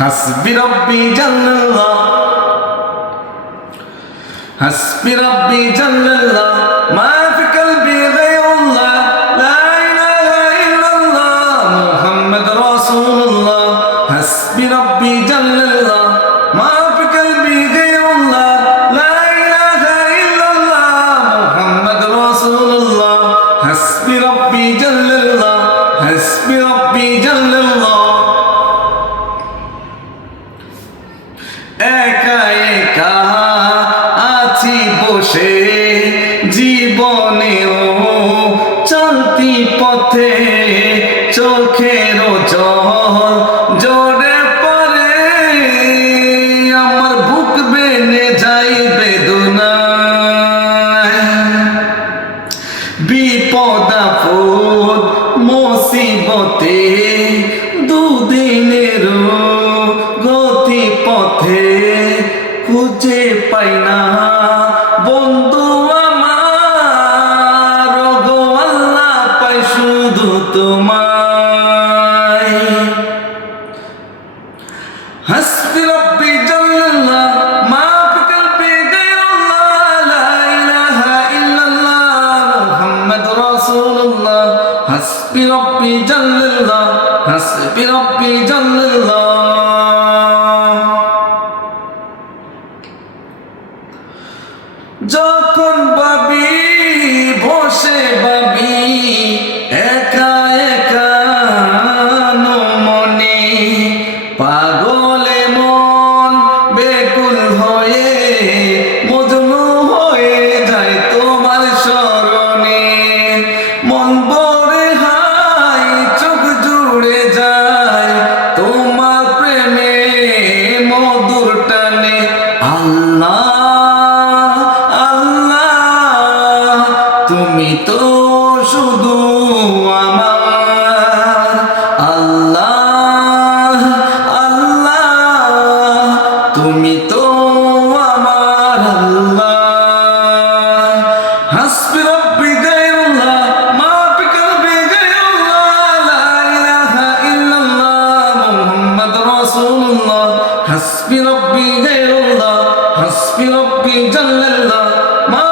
হাসবি রব্বি জাল্লাল্লাহ। হাসবি রব্বি জাল্লাল্লাহ। মা ফি কলবি গায়রুল্লাহ। লা ইলাহা ইল্লাল্লাহ। মুহাম্মদ রাসূলুল্লাহ। হাসবি রব্বি জাল্লাল্লাহ। মা ফি কলবি গায়রুল্লাহ। লা হাসবি রব্বি জাল্লাল্লাহ। হাসবি একা একা আছি বসে জীবনেও চলতি পথে চোখের জল জোরে পরে আমার বুক বেনে যাই বেদনায়। বিপদ আপদ, মুসিবতে খুঁজে পাই না। বন্ধু আমার গো আল্লাহ পাই শুধু তোমায়। হাসতে রব্বি জান্নাল্লাহ মাফ করবে গায়রুল্লাহ যখন ভাবি তুমি তো শুধু আমার আল্লাহ আল্লাহ, তুমি তো আমার আল্লাহ। হাসবি রব্বি গায়রুল্লাহ মা ফি কলবি গায়রুল্লাহ, লা ইলাহা ইল্লাল্লাহ, মুহাম্মদ রাসূলুল্লাহ। হাসবি রব্বি গায়রুল্লাহ, হাসবি রব্বি জাল্লাল্লাহ মা